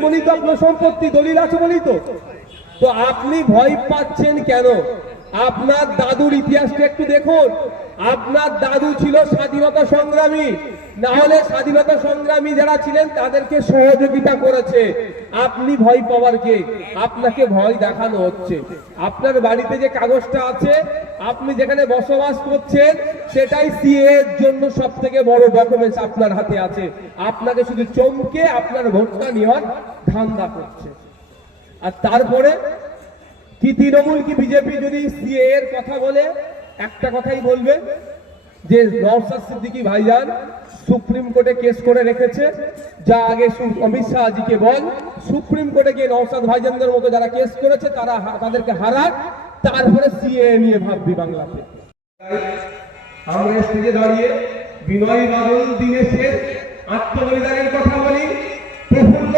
বলেই তো আপনার সম্পত্তি দলিল আছে বলি তো তো আপনি ভয় পাচ্ছেন কেন? আপনার দাদুর ইতিহাসটা একটু দেখুন। আপনার দাদু ছিল স্বাধীনতা সংগ্রামী। না হলে স্বাধীনতা সংগ্রামী যারা ছিলেন, তাদেরকে সহযোগিতা করেছে। আপনি ভয় পাওয়ার কে? আপনাকে ভয় দেখানো হচ্ছে। আপনার বাড়িতে যে কাগজটা আছে, আপনি যেখানে বসবাস করছেন, সেটাই সিএ এর জন্য সব থেকে বড় ডকুমেন্টস আপনার হাতে আছে। আপনাকে শুধু চমকে আপনার ভোটটা নেওয়ার ধান্দা করছে। আর তারপরে কি তৃণমূল কি বিজেপি যদি সিএ এর কথা বলে, একটা কথাই বলবে, যে নওশাদ সিদ্দিকী ভাইজান সুপ্রিম কোর্টে কেস করে রেখেছে। যা আগে অমিত শাহজিকে বল, সুপ্রিম কোর্টে গিয়ে নওশাদ ভাইজানদের মতো যারা কেস করেছে, তারা তাদেরকে হারাক, তারপরে সিএ নিয়ে ভাববি বাংলাতে। আমরা স্টেজে দাঁড়িয়ে বিনয় বাদল, দীনেশের আত্মবলিদানের কথা বলি, প্রফুল্ল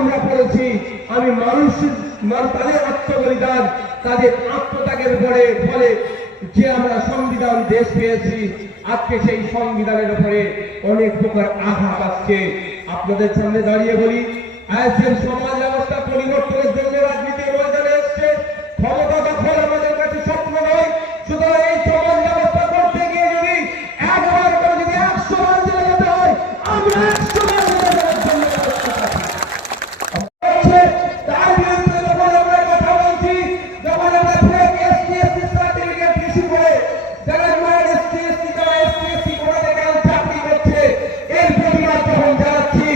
আমরা পড়েছি আমি মানুষ তাদের আত্মবলিদান, তাদের আত্মত্যাগের পরে ফলে যে আমরা সংবিধান দেশ পেয়েছি, আজকে সেই সংবিধানের উপরে অনেক প্রকার আঘাত আসছে। আপনাদের সামনে দাঁড়িয়ে বলি আইএসএল সমাজ ব্যবস্থা পরিবর্তনের জন্য রাজনীতির ময়দানে এসছে ক্ষমতা দখল আমাদের কাছে স্বপ্ন নয় সুতরাং এই সমাজ ব্যবস্থা করতে গিয়ে যদি একবার করে যদি একশো বার জেলে যেতে হয় আমরা একশো বার জেলে যাওয়ার জন্য প্রস্তুত আছি। হচ্ছে তার বিরুদ্ধে যখন আমরা কথা বলছি যখন আমরা fake ST ST certificate issue করে যারা নয় এসটি এসটি যারা এসটি এসটি করে দেখেন চাকরি করছে এর প্রতিবাদ যখন জানাচ্ছি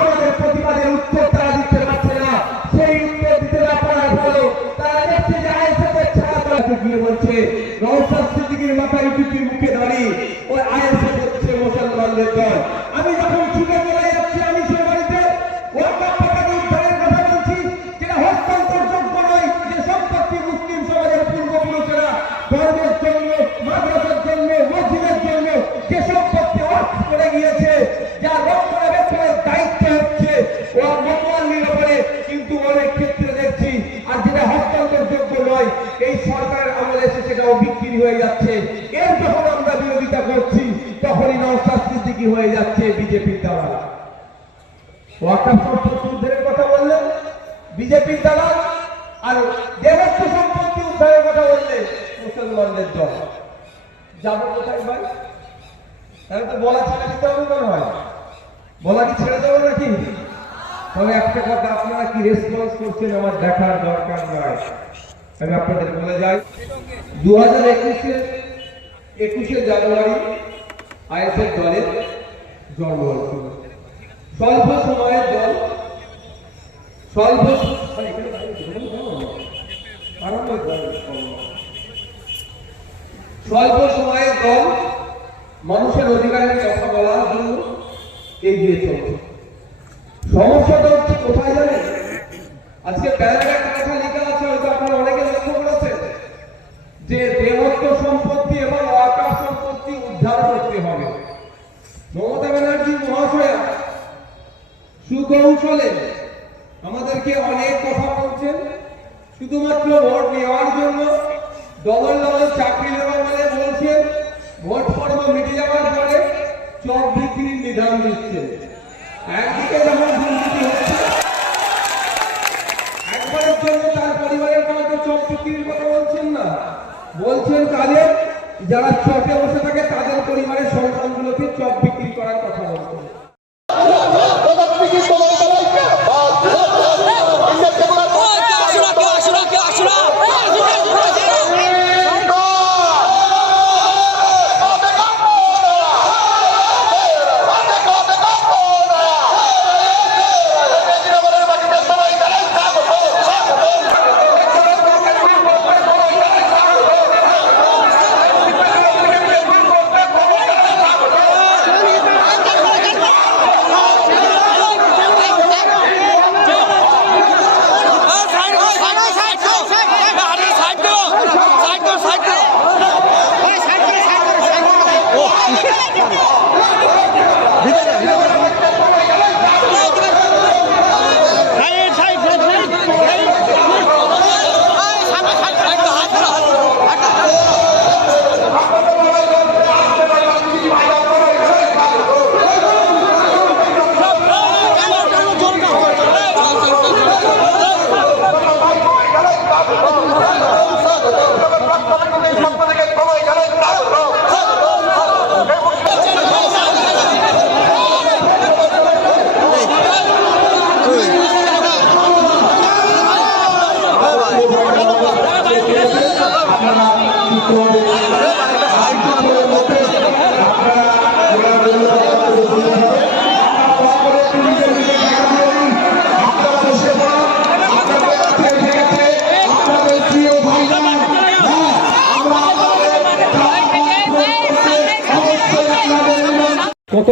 আমাদের প্রতিবাদের উত্তর তারা দিতে পারছে না সেই উত্তর দিতে না পারার ফলে তারা দেখছে যে আইএসএফ এর ছাড়া তারা গিয়ে বলছে নওশাদ সিদ্দিকীর মাথায় টুপি মুখে দাঁড়িয়ে ওই আইএসএফ হচ্ছে মুসলমানদের দল আমি যখন ছুটে চলে যাচ্ছি আমি সে বাড়িতে ওয়াকাফ টাকাকে উদ্ধারের কথা বলছি যেটা হস্তান্তরযোগ্য নয় যে সম্পত্তি মুসলিম সমাজের পূর্বপুরুষেরা ধর্মের জন্য মাদ্রাসার জন্য মসজিদের জন্য যে সম্পত্তি অর্থ করে গিয়েছে যা রক্ষণাবেক্ষণের দায়িত্ব হচ্ছে ও মোতাল্লির উপরে কিন্তু অনেক ক্ষেত্রে দেখছি আর যেটা হস্তান্তরযোগ্য নয় এই সরকারের আমলে এসে সেটাও বিক্রি হয়ে যাচ্ছে এর যখন আমরা বিরোধিতা করছি তখনই সিদ্দিকী হয়ে যাচ্ছে বিজেপির দ্বারা ওয়াকাফ সম্পত্তি কথা বললেন বিজেপির দালাল আর দেবত্ব সম্পত্তি উদ্ধারের কথা বললেন মুসলমানদের দল। যাব কোথায় ভাই? তাহলে তো বলা ছেড়ে দিতে হবে মনে হয় বলা কি ছেড়ে দেবো নাকি? তবে একটা কথা আপনারা কি রেসপন্স করছেন আমার দেখার দরকার নয় আমি আপনাদের বলে যাই দু হাজার একুশে একুশে জানুয়ারি আইএসএফ দলের জন্ম হয়েছিল। স্বল্প সময়ের দল, স্বল্প স্বল্প সময়ের দল, মানুষের অধিকারের কথা বলার জন্য এগিয়ে চলছে। সমস্যাটা হচ্ছে কোথায় জানেন? আজকে প্যারাগ্রাফ কথা লেখা আছে হয়তো আপনারা অনেকে লক্ষ্য করেছেন যে দেহত্ব সম্পত্তি এবং ওয়াকাফ সম্পত্তি উদ্ধার করতে হবে মমতা ব্যানার্জি মহাশয়া সুকৌশলে আমাদেরকে অনেক কথা বলছেন শুধুমাত্র ভোট নেওয়ার জন্য ডবল ডবল চাকরি দেওয়া বলে বলছেন ভোট পর্ব মিটে যাওয়ার পরে চক বিক্রির নিধান দিচ্ছে। একদিকে যখন দুর্নীতি হচ্ছে, একবারের জন্য তার পরিবারের কাউকে চক বিক্রির কথা বলছেন না। বলছেন কাজে যারা চকে বসে থাকে, তাদের পরিবারের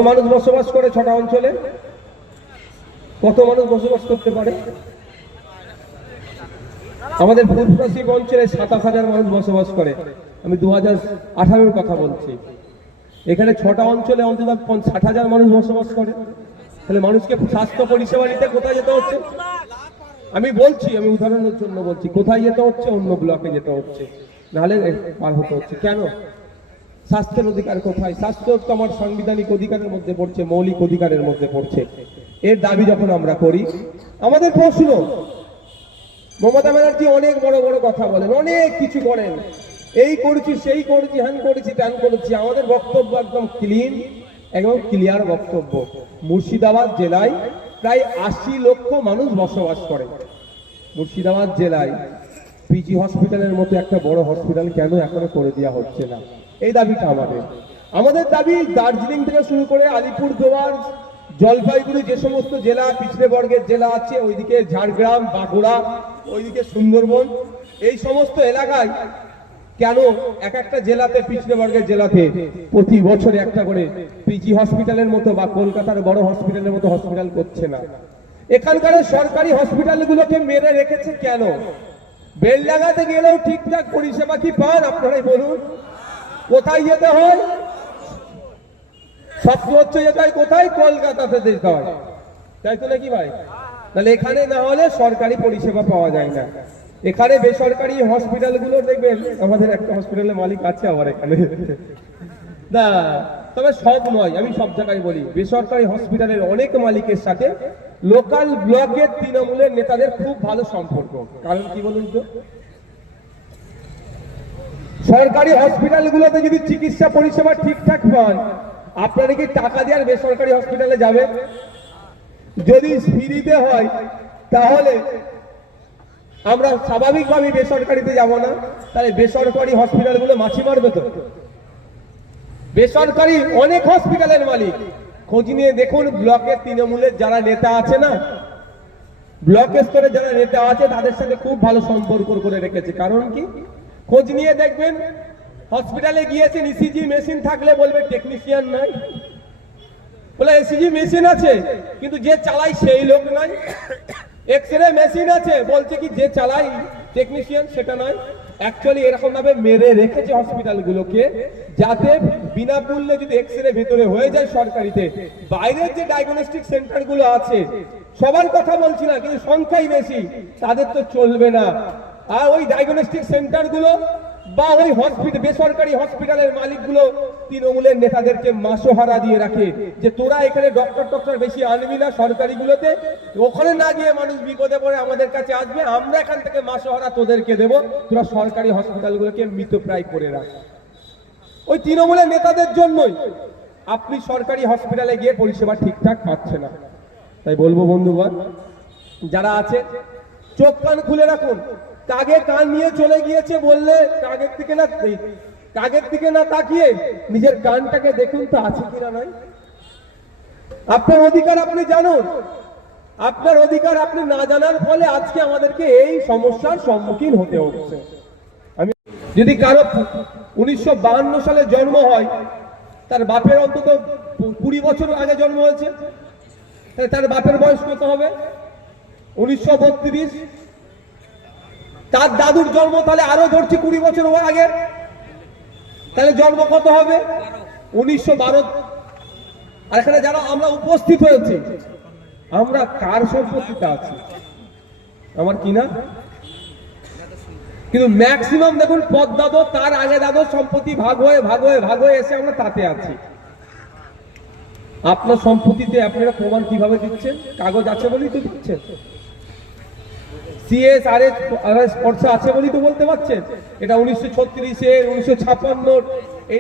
মানুষ বসবাস করে ছটা অঞ্চলে? কত মানুষ বসবাস করতে পারে? আমাদের ভূপ্রাসিক অঞ্চলে সাতাশ হাজার মানুষ বসবাস করে। আমি দু হাজার আঠারোর কথা বলছি। এখানে ছটা অঞ্চলে অন্তত ষাট হাজার মানুষ বসবাস করে। তাহলে মানুষকে স্বাস্থ্য পরিষেবা নিতে কোথায় যেতে হচ্ছে? আমি বলছি, আমি উদাহরণের জন্য বলছি, কোথায় যেতে হচ্ছে? অন্য ব্লকে যেতে হচ্ছে। নাহলে পার হতে হচ্ছে। কেন? স্বাস্থ্যের অধিকার কোথায়? স্বাস্থ্য তো আমার সাংবিধানিক অধিকারের মধ্যে পড়ছে, মৌলিক অধিকারের মধ্যে পড়ছে। এর দাবি যখন আমরা করি, আমাদের প্রশ্ন, মমতা ব্যানার্জি অনেক বড় বড় কথা বলেন, অনেক কিছু করেন। এই করেছি, সেই করেছি, হ্যান করেছি, ত্যান করেছি, আমাদের বক্তব্য একদম ক্লিন একদম ক্লিয়ার বক্তব্য। মুর্শিদাবাদ জেলায় প্রায় আশি লক্ষ মানুষ বসবাস করে। মুর্শিদাবাদ জেলায় পিজি হসপিটালের মতো একটা বড় হসপিটাল কেন এখনও করে দেওয়া হচ্ছে না? এই দাবিটা আমাদের। আমাদের দাবি দার্জিলিং থেকে শুরু করে আলিপুর দুয়ার জলপাইগুড়ি যে সমস্ত জেলা পিছড়ে বর্গের জেলা আছে, ওইদিকে ঝাড়গ্রাম, বাঁকুড়া, ওইদিকে সুন্দরবন, এই সমস্ত এলাকায় কেন এক একটা জেলাতে পিছড়ে বর্গের জেলাতে প্রতি বছর একটা করে পিজি হসপিটালের মতো বা কলকাতার বড় হসপিটালের মতো হসপিটাল করছে না। এখানকার সরকারি হসপিটালগুলোকে মেরে রেখেছে কেন? বেল লাগাতে গেলেও ঠিকঠাক পরিষেবা কি পান? আপনারাই বলুন। কোথায় যেতে হয়? হচ্ছে যেতে হয় কোথায়? কলকাতাতে যেতে হয়। তাই তো নাকি ভাই? তাহলে এখানে না হলে সরকারি পরিষেবা পাওয়া যায় না। এখানে বেসরকারি হসপিটালগুলো দেখবেন, আমাদের একটা হসপিটালের মালিক আছে আবার এখানে। না, তবে সব নয়, আমি সব জায়গায় বলি। বেসরকারি হসপিটালের অনেক মালিকের সাথে লোকাল ব্লকের তৃণমূলের নেতাদের খুব ভালো সম্পর্ক। কারণ কি বলুন তো? সরকারি হসপিটালগুলোতে যদি চিকিৎসা পরিষেবা ঠিকঠাক পান, আপনারা কি টাকা দিয়ে আর বেসরকারি হসপিটালে যাবেন? যদি ফ্রিতে হয়, তাহলে আমরা স্বাভাবিকভাবে বেসরকারিতে যাব না। তাহলে বেসরকারি হসপিটালগুলো মাছি মারবে তো। বেসরকারি অনেক হসপিটালের মালিক। খোঁজ নিয়ে দেখুন ব্লকের তৃণমূলের যারা নেতা আছে না, ব্লক স্তরে যারা নেতা আছে, তাদের সাথে খুব ভালো সম্পর্ক করে রেখেছে। কারণ কি? খোঁজ নিয়ে দেখবেন হসপিটালে গিয়েছেন ইসিজি মেশিন থাকলে বলবে টেকনিশিয়ান নাই। বলে এসিজি মেশিন আছে, কিন্তু যে চালাই সেই লোক নাই। এক্স রে মেশিন আছে, বলছে কি যে চালাই টেকনিশিয়ান সেটা নয় অ্যাকচুয়ালি এরকম ভাবে মেরে রেখেছে হসপিটালগুলোকে যাতে বিনামূল্যে যদি এক্স রে ভেতরে হয়ে যায় সরকারিতে। বাইরের যে ডায়াগনস্টিক সেন্টারগুলো আছে, সবার কথা বলছি না, কিন্তু সংখ্যাই বেশি, তাদের তো চলবে না। আর ওই ডায়াগনস্টিক সেন্টারগুলো বা ওই হসপিটাল বেসরকারি হসপিটালের মালিকগুলো তৃণমূলের নেতাদেরকে মাসোহারা দিয়ে রাখে যে তোরা এখানে ডক্টর টক্টর বেশি আনবি না সরকারিগুলোতে। ওখানে না গিয়ে মানুষ বিপদে পড়ে আমাদের কাছে আসবে, আমরা এখান থেকে মাসোহারা তোদেরকে দেব। তোরা সরকারি হসপিটালগুলোকে মৃতপ্রায় করে রাখ। ওই তৃণমূলের নেতাদের জন্যই আপনি সরকারি হসপিটালে গিয়ে পরিষেবা ঠিকঠাক পাচ্ছে না। তাই বলব বন্ধুগণ, যারা আছে, চোখ কান খুলে রাখুন। কাগে কান নিয়ে চলে গিয়েছে বললে কাগের দিকে না কাগের দিকে না তাকিয়ে নিজের কানটাকে দেখুন তো আছে কিনা নয় আপনার অধিকার আপনি জানুন। আপনার অধিকার আপনি না জানার ফলে আজকে আমাদেরকে এই সমস্যার সম্মুখীন হতে হচ্ছে। আমি যদি কারও উনিশশো সালে জন্ম হয়, তার বাপের অন্তত কুড়ি বছর আগে জন্ম হয়েছে তার বাপের বয়স কত হবে? উনিশশো বত্রিশ তার দাদুর জন্ম তাহলে আরও ধরছি কুড়ি বছর আগে। তাহলে জন্ম কত হবে? উনিশশো বারো। আর এখানে যারা আমরা উপস্থিত হয়েছি, আমরা কার সম্পত্তিতে আছি? আমার কি না? কিন্তু ম্যাক্সিমাম দেখুন পদ দাদো তার আগে দাদো সম্পত্তি ভাগ হয়ে ভাগ হয়ে ভাগ হয়ে এসে আমরা তাতে আছি। আপনার সম্পত্তিতে আপনারা প্রমাণ কীভাবে দিচ্ছেন? কাগজ আছে বলেই তো দিচ্ছেন। সিএস আর এস খরচা আছে বলেই তো বলতে পারছেন। এটা উনিশশো ছত্রিশের উনিশশো ছাপ্পান্ন